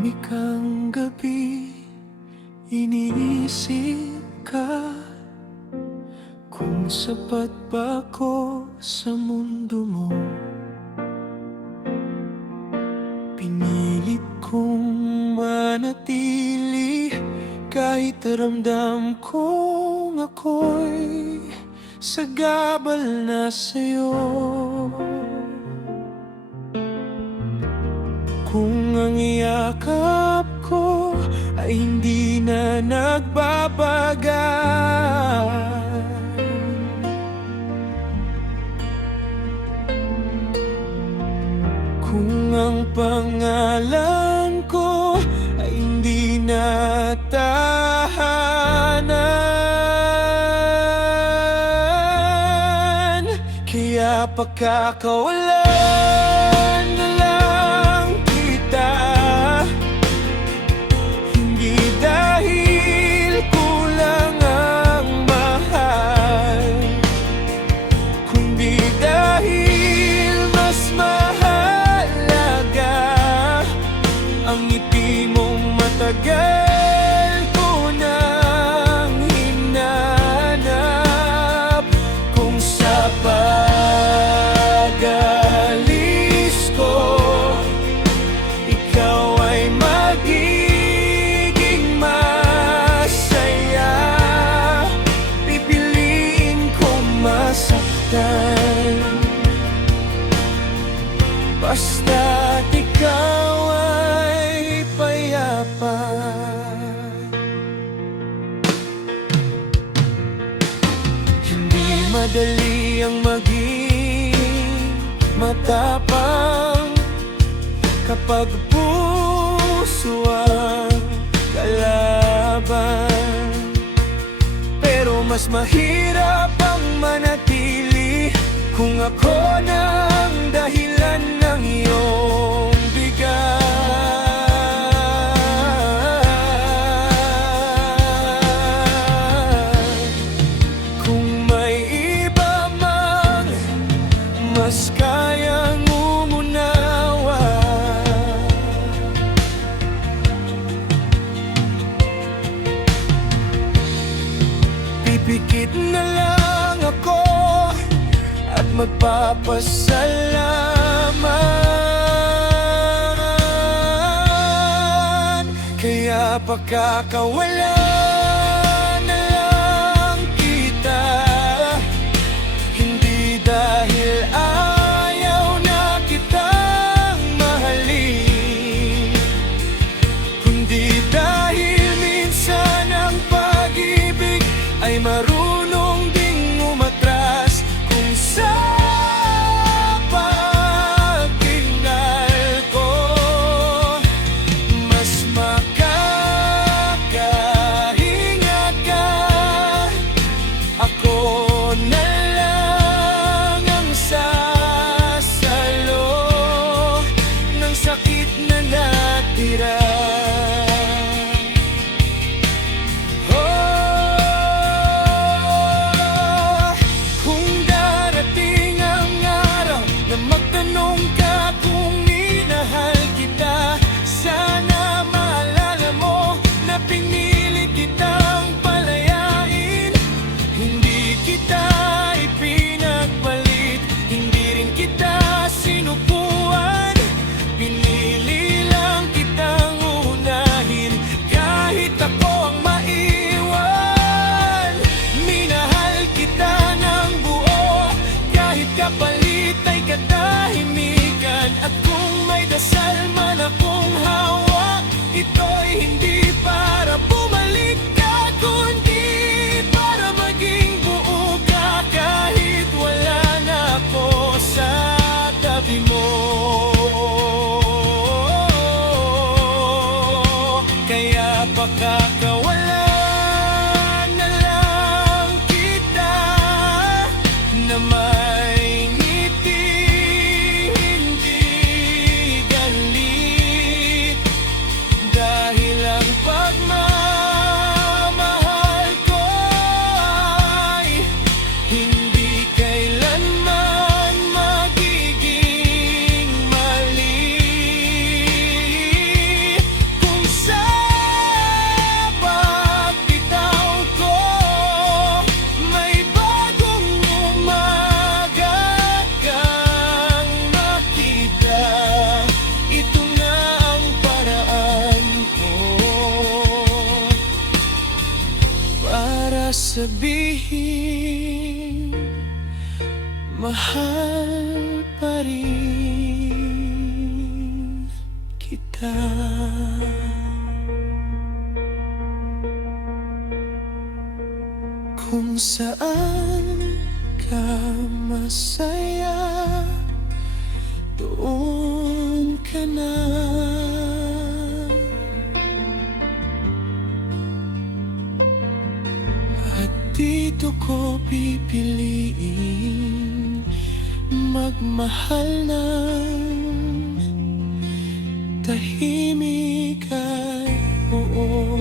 Tahimik ang gabi, iniisip ka kung sapat ba ako sa mundo mo. Pinilit kong manatili kahit ramdam kong ako'y sagabal na sa'yo. Kung ang yakap ko ay hindi na nagbabagal, kung ang pangalan ko ay hindi na tahanan, kaya pagkakawalan na lang kita. Hindi dahil kulang ang mahal, kundi dahil mas mahalaga ang ngiti mong matagal ko nang hinanap. Kung sa pag-alis ko ikaw ay magiging masaya, pipiliin kong masaktan basta't ikaw ay payapa. Hindi madali ang maging matapang kapag puso ang kalaban, pero mas mahirap ang manatili kung ako nang dahilan ng iyong bigat. Kung may iba mang mas kayang umunawa, pipikit na lang ako at magpapasalamat. Kaya pagkakawalan na lang kita, hindi dahil ayaw na kitang mahalin, kundi dahil minsan ang pag-ibig ay marunong ding umatras. Kung sa paghingal ko mas makakahinga ka, ako na lang ang sasalo ng sakit na natira. Kung darating ang araw na magtanong ka kung minahal kita, sana maalala mo na pinili kitang palayain. Hindi kita ipinagpalit, hindi rin kita sinupuan. Pinili lang kitang unahin kahit ako ang maiwan. Minahal kita ng buo kahit kapalit ay katahimikan. At kung may dasal man akong hawak, ito'y hindi para bumalik ka, kundi para maging buo ka kahit wala na ako sa tabi mo. Kaya pagkakawalan na lang kita na may ngiti, hindi galit, dahil ang pagmamahal ko ay hindi kailanman magiging mali. sabihin, mahal pa rin kita. Kung saan ka masaya, doon ka na. At dito ko pipiliin magmahal ng tahimik ay buo.